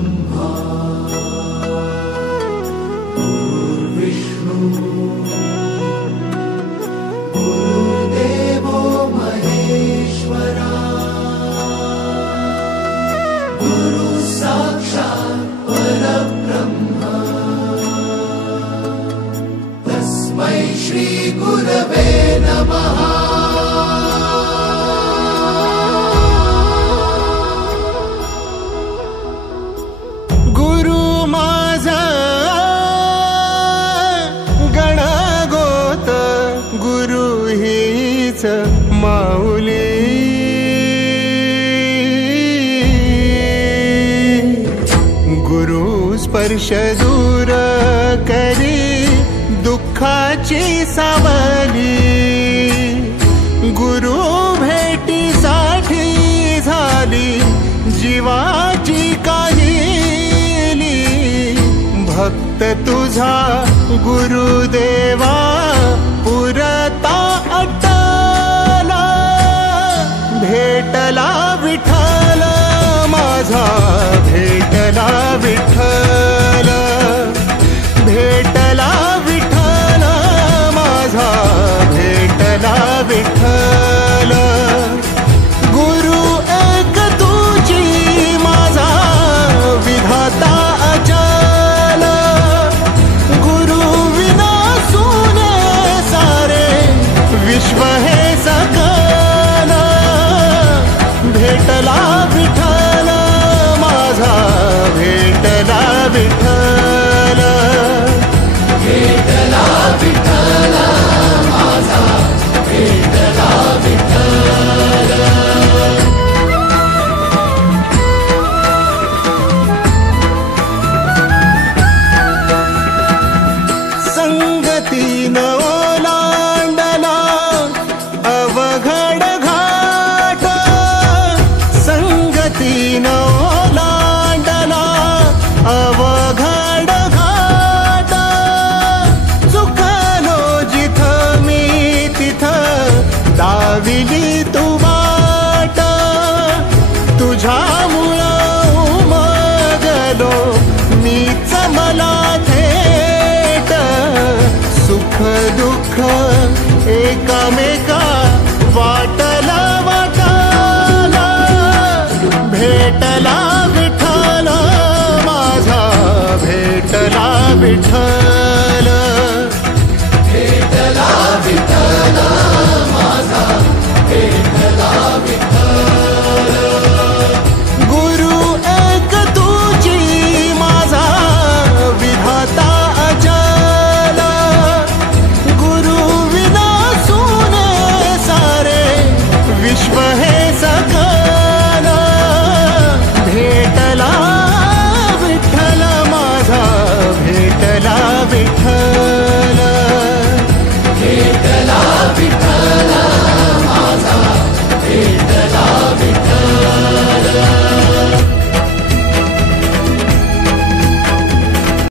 ब्रह्मा गुरुर्विष्णु गुरुर्देवो महेश्वरा गुरु साक्षात् परब्रह्म तस्मै श्री गुरवे नमः। माऊली गुरु स्पर्श दूर करी दुःखाची सावली गुरु भेटीसाठी झाली जीवाची काहिली भक्त तुझा गुरुदेवा पुरता भेटला विठ्ठल माझा भेटला विठ्ठल भेटला विठ्ठल माझा भेटला विठ्ठल गुरु एक तुझी माझा विधाता अचल गुरु विना सुने सारे विश्व हे सकल भेटला विठ्ठल माझा भेटला विठ्ठल भेटला विठ्ठल माझा भेटला विठ्ठल। संगतीन ओलांडला अवघड घाट संगतीन ओलांडला अवघड घाट चुकलो जिथं मी तिथं दाविली तू वाट तुझ्यामुळं उमगलो मीच मला थेट सुख दुःख एकामेका वाटला वाटाला भेटला विठ्ठल माझा भेटला विठ्ठल